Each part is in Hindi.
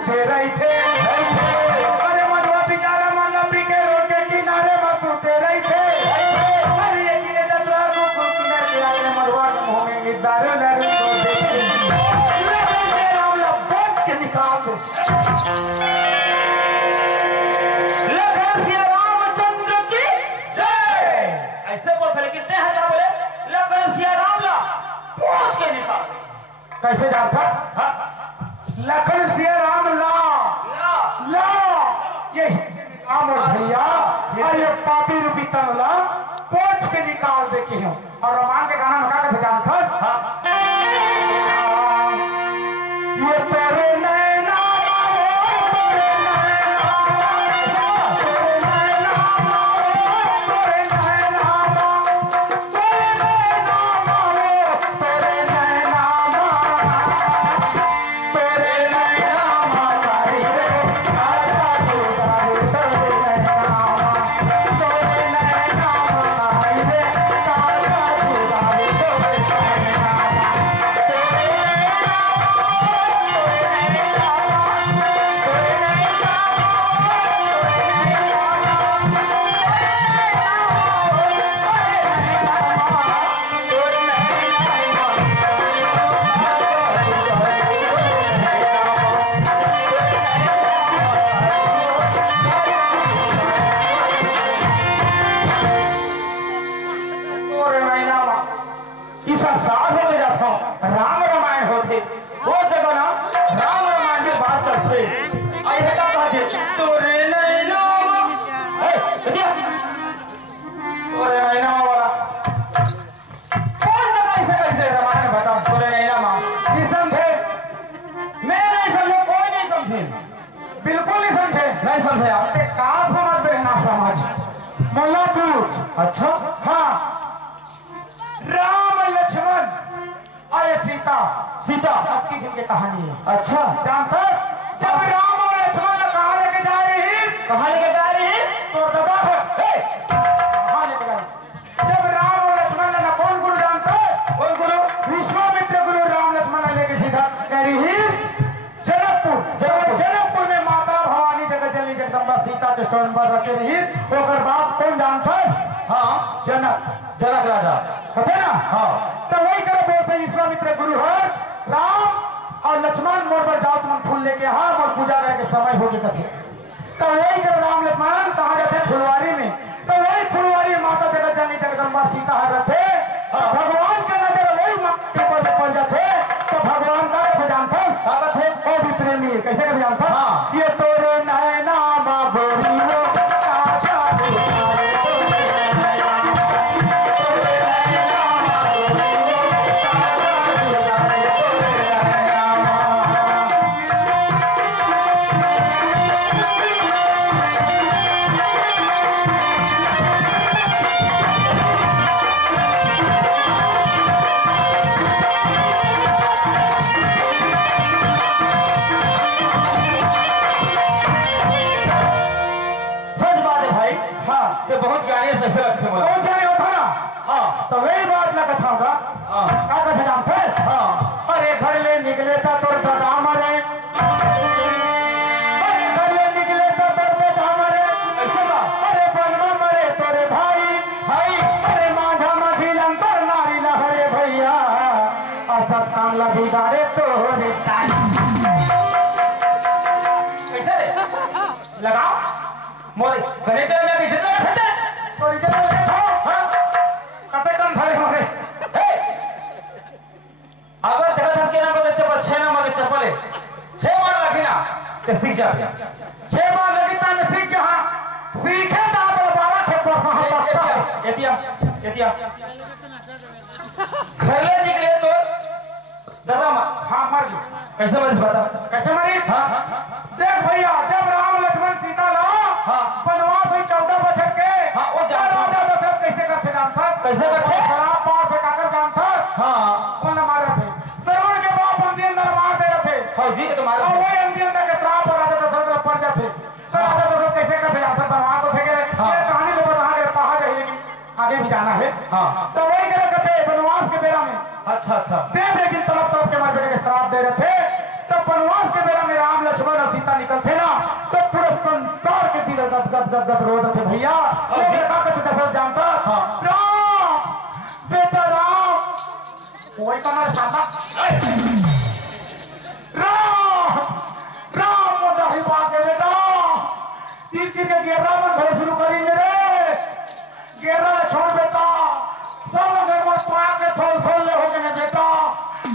सूते रही थे। अरे मधुआ बेचारा मन पी के रोड के किनारे में सूते रही थे। अरे ये किने जतरा को किनारे के आगे मधुआ के मुंह में गिद्दारे लगे तो देखे राम ला बच के निकाल दो। लखन सिया रामचंद्र की जय। ऐसे बोल रहे कितने हजार बोले लखन सिया राम ला बच के निकाल। कैसे जानता? लखन सिया राम ला ला ये आम भैया और ये पापी रूपी तनला पोछ के निकाल दे के हूं। और रोमान के गाना में क्या कहते जानता? ये तेरे नैना राम रामायण होते वो जगह ना राम रामायण के बात चलते ऐसे का कहते तोरे नैना तोरे नैना वाला कौन जगह ऐसे कैसे रामायण में बताओ तोरे नैना माँ नहीं समझे? मैं नहीं समझे, कोई नहीं समझे, बिल्कुल नहीं समझे। नहीं समझे आप कहा समझ में ना समझ मोला पूछ। अच्छा हाँ राम लक्ष्मण अरे सीता सीता आपकी जिनकी कहानी है। अच्छा जानते जब राम और लक्ष्मण कहाँ लेके जा रही तो दादा कहाँ लेके जा रही? जब राम और लक्ष्मण ने कौन गुरु जानते? कौन गुरु? विश्वामित्र गुरु राम लक्ष्मण लेके सीधा कह रही जनकपुर में माता भवानी जगत जननी जगदम्बा सीता के स्वयंवर रखे रही। ओकर बात कौन जानता? हाँ जनक राजा कहते ना। हाँ तो वही करे बोलते विश्वामित्र गुरु है राम और लक्ष्मण मोर पर जाओ तुम फूल लेके हाँ और पूजा करके समय हो गए थे। तो वही करे राम लक्ष्मण कहा जाते फुलवारी में। तो वही फुलवारी माता जगत जननी जगदम्बा सीता हर रखे भगवान के नजर वही ऊपर से पड़ जाते। तो भगवान का रथ जानता है वो भी प्रेमी कैसे कर जानता? ये तोरे नैना बाबोरी बहुत ज्ञानी ऐसे लगते हैं। बहुत ज्ञानी होता ना। हाँ तो वही बात ना कथा होगा। क्या कथा जानते? हाँ अरे घर ले निकले था तो दादा मरे। अरे घर ले निकले तो दादा मरे। ऐसे ना अरे बनवा मरे तोरे भाई। अरे माझा माझी लंतर नारी लहरे भैया असत काम लगी गारे तोरे कैसे लगाओ मोरे गले पे मैं इज्जत लगा सकते और इज्जत लगा हां कते कम धरे होरे अगर जगह धर के ना बोले चप्पल 6 नंबर के चप्पल है 6 बार लगी ना तो सीख जा 6 बार लगी ता में सीख जा। सीखे ता तो 12 थे पर हां एतिया घरे निकले तो दादा हां मर गई कैसे बता कैसे मरी? हां देख भैया जब राम लक्ष्मण सीता ला बनवास हुई 14 बछर के। हाँ वो राजा दशरथ कैसे करते जानता? कैसे करते? खराब पार से काकर जानता? हाँ उन्हें मारे थे श्रवण के बाप अंधी अंदर मार दे रहे थे फौजी के तुम्हारे वही अंधी अंदर के त्राप और राजा दशरथ पड़ जाते। तो राजा दशरथ कैसे करते जानता? बनवास तो थे ये कहानी तो बता दे पहा जाइए कि आगे भी जाना है। हाँ तो वही करे कहते बनवास के बेला में। अच्छा देख लेकिन तरफ के मार बेटे के श्राप दे रहे थे। तो जब वनवास के बेरा में राम लक्ष्मण और सीता निकलते ना तो पूरे संसार के दिल गद रोते थे भैया। और देखा करते थे फिर जानता राम बेटा राम कोई का ना साथा राम राम मोटा ही बात है बेटा तीर तीर के घेरा में घर शुरू करेंगे रे घेरा छोड़ बेटा सब घर में पा के थोल ले हो गए बेटा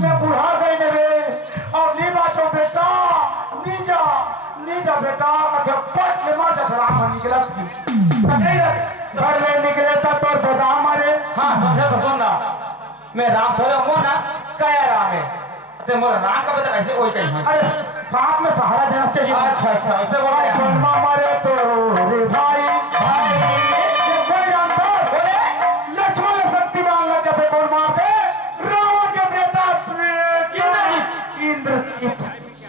मैं बुढ़ा गई रे और नी बातों बेटा नीजा बेटा कथे पट ले मार जब राम निकला घर ले निकले था तो बदाम मारे। हाँ समझे तो सुनना मैं राम थोड़े हो ना क्या राम है ते मोर राम का बता ऐसे कोई कहीं। अरे साथ में सहारा देना चाहिए। अच्छा ऐसे बोला जन्मा मारे तो रे भाई कोई जानता बोले लक्ष्मण शक्ति मांगा जब कौन मारते रावण के बेटा इंद्र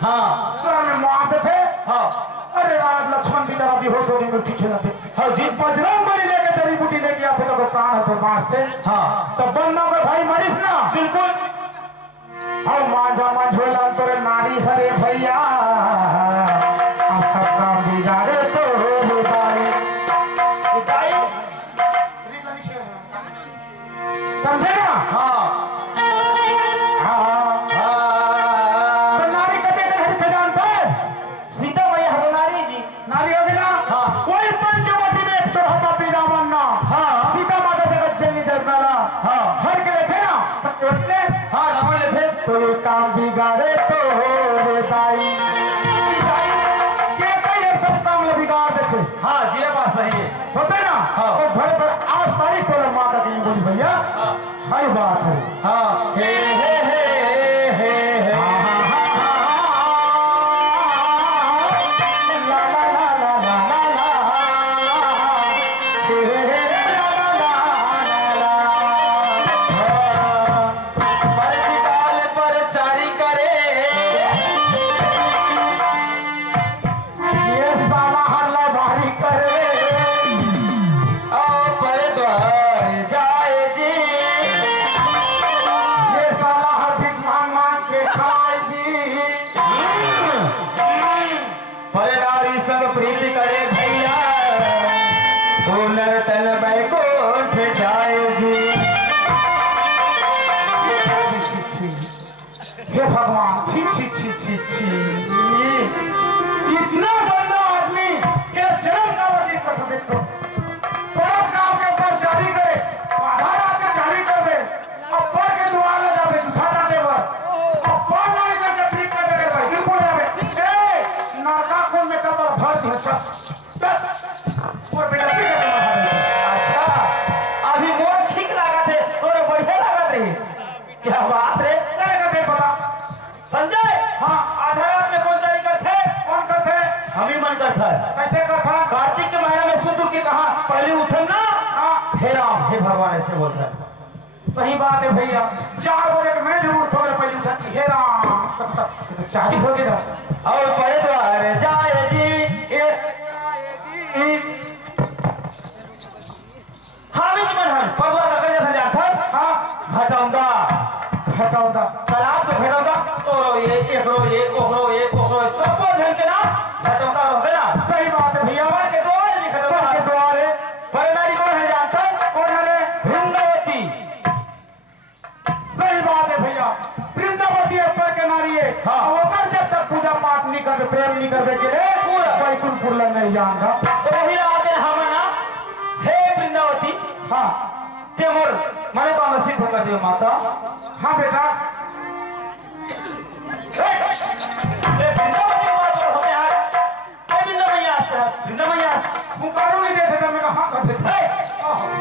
हाँ सर में मारते थे। हाँ अरे आज लक्ष्मण की तरह बेहोश हो गए पीछे जाते। हाँ जी बजरंग बली लेके जड़ी बूटी लेके आते तो प्राण तो मारते। हाँ तो बनना का भाई मरीज ना बिल्कुल हम मांझा मंझोला तोरे नारी हरे भैया सबका बिगाड़े तो समझे ना। हाँ तो नारी कते हरि जानता है सीता मैया हो नारी जी नारी होगी ना। हाँ कोई पंचवटी में एक चढ़ाता पीड़ा बनना। हाँ सीता माता जगत जननी जगमाला हाँ हर के लेते ना उठने हाँ रावण ले थे तो ये काम बिगाड़े तो रे दाई ये सब काम बिगाड़ देते। हाँ जी बात सही है होते ना। हाँ और घर पर आज तारीख को माता की बोली भैया हर बात है। हाँ हे हे हे हे हे ला ला ला ला ला ला ला हे हे ला ला ला ला परतिकाल पर चारी करे ये साला हल्ला भारी करे और पर द्वार जाए जी ये साला अधिक मांग मांग के खाए जी पर नारी संग प्रीति करे भैया पुनर्तन बैकुंठ जाए जी। हे भगवान छी छी छी छी छी इतना गंदा आदमी के जन्म का वही कर देखो परम काम के ऊपर जारी करे आधा रात के जारी कर दे अब पर के दुआर ले जावे उठा दे वर अब पर नहीं करके ठीक कर दे भाई बिल्कुल जावे ए नरका खून में कबर भर दे सब और बेटा की कर अच्छा अभी मोर ठीक लगा थे और बढ़िया लगा थे क्या बात रे करे का दे पता संजय। हाँ आधा रात में कौन जारी करते कौन करते हम ही मन करता है कैसे करता कार्तिक के महीने में शुद्ध की कहा पहले उठन ना हाँ हे राम हे भगवान ऐसे बोलता है। सही बात है भैया 4 बजे के मैं जरूर थोड़े पहले उठाती हे राम तब तक शादी हो गई और पर द्वार जाए जी हामिज मनहन पगला लगा जैसा जाता हाँ घटौंदा घटौदा तालाब में घटौंदा तोरो ये एकरो ये ओकरो ये ओकरो सबको धन के नाम घटौंदा होते ना। सही बात है भैया पर के द्वार जी घटौंदा के द्वारे पर नारी कौन है जानता कौन है वृंदावती। सही बात है भैया वृंदावती पर के नारी है। हाँ ओकर जब तक पूजा पाठ नहीं कर प्रेम नहीं करवे के रे पूरा वैकुंठ नहीं जाएगा। वही आगे हम ना हे वृंदावती हाँ के मोर मने को सिद्ध होकर जो माता। हाँ बेटा ए वृंदावती माता होते हैं ए वृंदावैया वृंदावैया पुकारो नहीं देते थे मैं कहा करते थे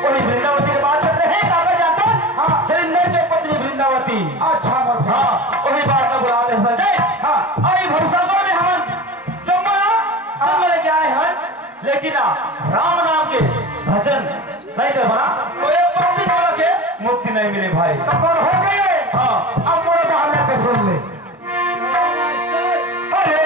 वही वृंदावती की बात करते हैं कागज जाता हाँ जरिंदर के पत्नी वृंदावती। अच्छा मत हाँ वही बात में बुला रहे संजय। हाँ आई भविष्य में हम जन्म लेके आए हैं लेकिन राम नाम के भजन नहीं कर बना तो एक पंडित वाला के मुक्ति नहीं मिले भाई। कौन हो गए। हाँ अब मोरे बहाने पे सुन ले अरे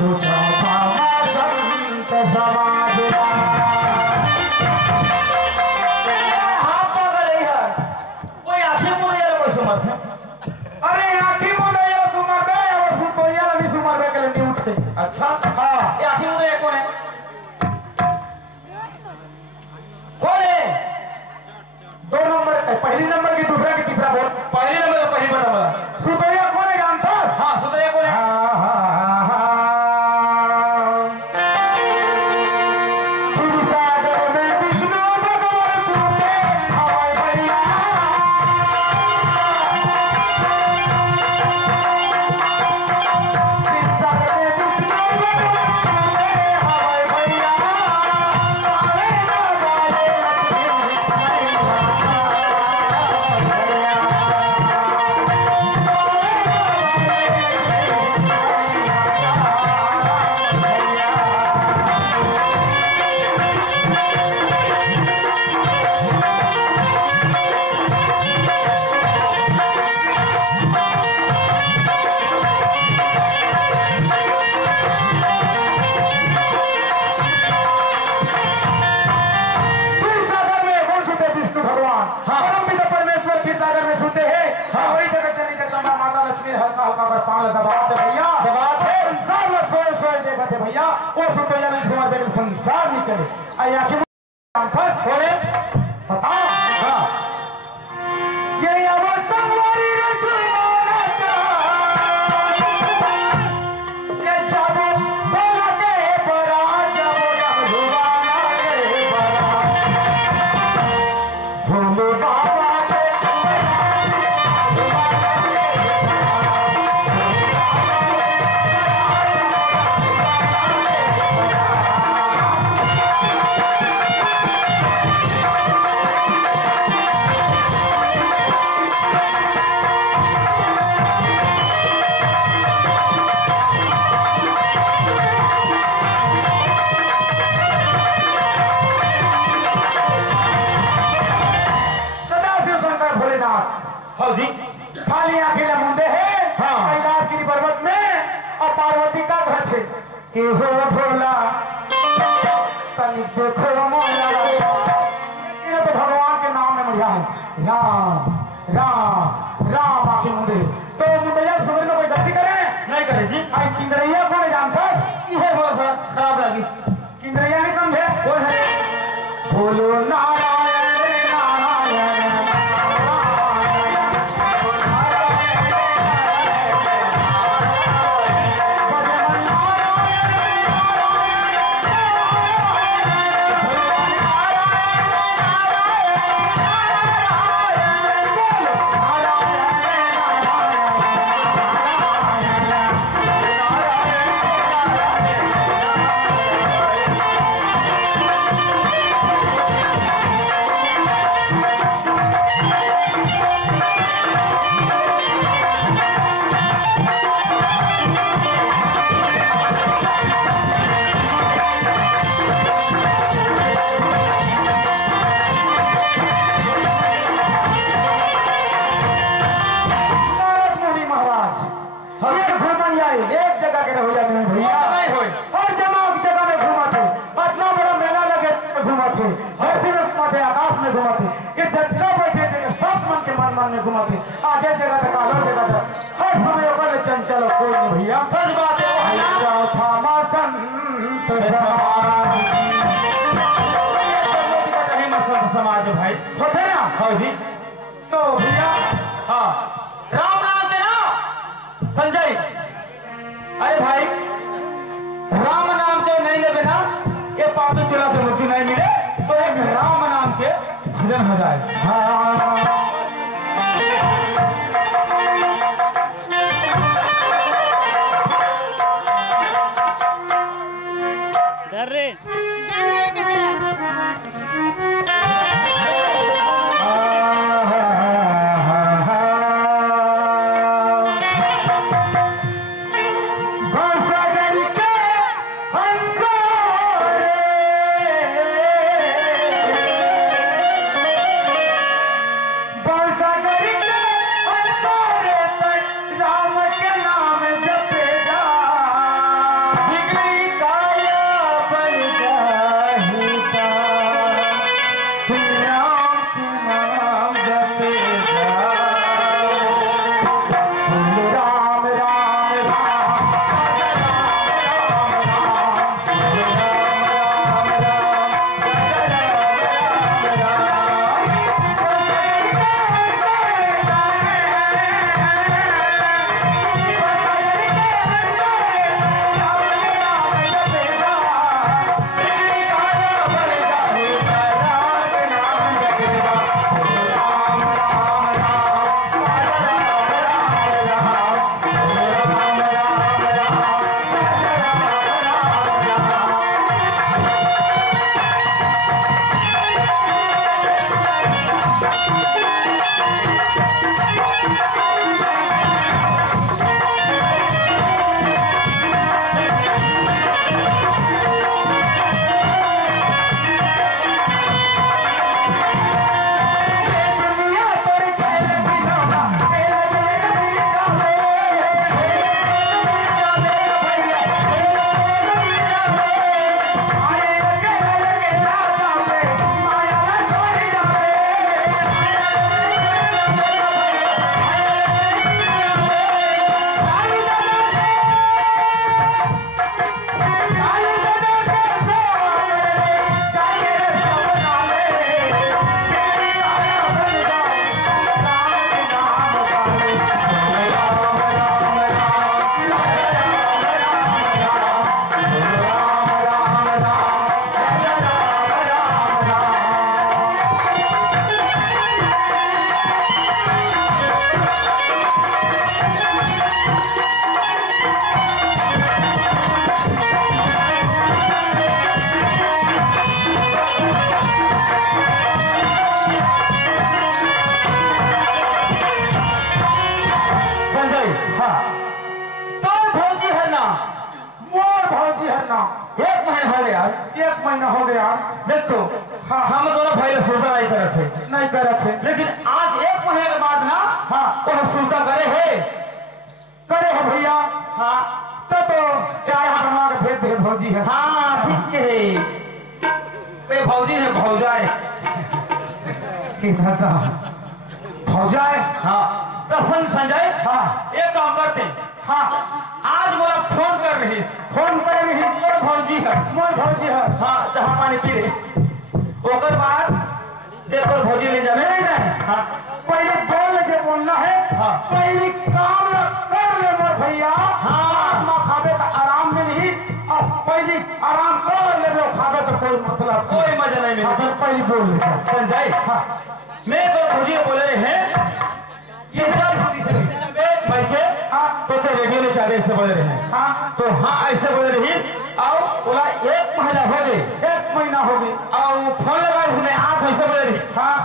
तू चौथा संत समाजला। हाँ पागल है कोई आंखें मुंह यार कोई समझ है। अरे आखी मुंडे यार तू मर गए और तू तो यार नहीं तू मर गए के लिए उठते। अच्छा हाँ ये आंखें मुंह ये कौन है? कौन है? 2 नंबर पहली नंबर की दूसरा की तीसरा बोल। पहली नंबर पहली बता सुतैया कौन है जानता? हाँ सुतैया कौन है? सागर में विष्णु भगवान टूटे हवाई भैया। सागर में विष्णु भगवान टूटे हवाई भैया। अरे बाबा हल्का हल्का कर पांव दबाते भैया दबाते संसार में सोए सोए देखते भैया वो सुतो या नहीं समझ के संसार निकले आया कि थोड़े बताओ। हाँ ये अवस्था वाली रे जुर्माना ये जाबो बोला के बड़ा जाबो ना जुबाना के बड़ा भोले बाबा हाँ जी खाली अकेला मुंडे है। हाँ कैलाश गिरी पर्वत में और पार्वती का घर थे। एहो भोला तनिक देखो मोला ये तो भगवान के नाम में मजा है। राम राम राम आखिर मुंडे तो मुंडैया सुबह में कोई गलती करे नहीं करे जी। आई किंदरैया कौन है जानता? ये बहुत थोड़ा खराब लगी। किंदरैया नहीं समझे कौन है? बोलो नारायण नारायण एक जगह के रहोया नहीं भैया हर जगह में घूमा थे। इतना बड़ा मेला लगे घूमा थे धरती में घूमा थे आकाश में घूमा थे ये जितना बैठे थे सब मन के मन में घूमा थे। आज एक जगह तक आलो जगह तक हर समय ओकर चंचल कोई नहीं भैया सच बात है। थामा संत समाज भाई होते ना। हाँ जी तो भैया हाँ राम नाम देना संजय। अरे भाई राम नाम के नहीं लेवे ना ये पापी चूल्हा से मुक्ति नहीं मिले तो एक राम नाम के भजन हो जाए। धर्रे भौजी है ना 1 महीना हो गया 1 महीना हो गया देखो हाँ हम दोनों भाई लोग सुलता नहीं करे थे नहीं करे थे लेकिन आज 1 महीने के बाद ना हाँ वो सुलता करे है भैया हाँ तो चाय बनवा के भेज दे भौजी है हाँ ठीक है ए भौजी है भौजाए कि दादा भौजाए हाँ तो संजय हाँ एक काम करते हाँ आज बोला फोन कर रही फोन कर रही मोर भौजी है मोर भौजी है हाँ चाह पानी पी ले ओकर बाद देखो भौजी ले जावे नहीं हाँ पहले बोल जे बोलना है हाँ। पहले काम कर ले मोर भैया हाँ। ना खावे तो आराम में नहीं और पहले आराम कर ले वो खावे तो कोई मतलब कोई मजा नहीं हाँ, मिली तो पहले बोल ले संजय हाँ मैं तो भौजी को बोले हैं ये सब बैठे हाँ तो रेडियो में जाके ऐसे बोले रहे हाँ तो हाँ ऐसे बोले रही और बोला 1 महीना हो गए 1 महीना हो गई और फोन लगा इसने 8 ऐसे बोले रही हाँ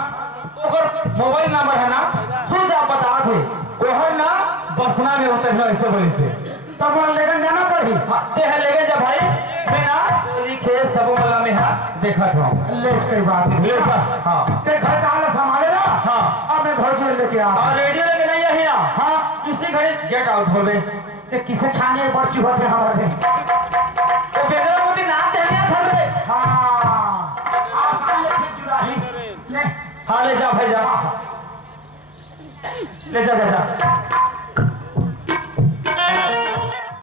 ओकर मोबाइल नंबर है ना सुन आप बता थे वो है ना बसना में होते हैं ऐसे बोले से तब वहाँ लेकर जाना पड़ी हाँ ते है लेके जा भाई मैं ना लिखे सब वाला में हाथ देखा था ले कई बात नहीं ले जा हाँ ते घर का हालत संभाले ना हाँ। अब मैं भौजी लेके आ और रेडियो लेके नहीं है ना हाँ इसी घड़ी गेट आउट हो गए ते किसे छाने बच्ची होते हमारे वो बेगरा मोदी ना चढ़िया था रे हाँ आप ले फिर जुड़ा ले हाँ ले जा भाई जा ले जा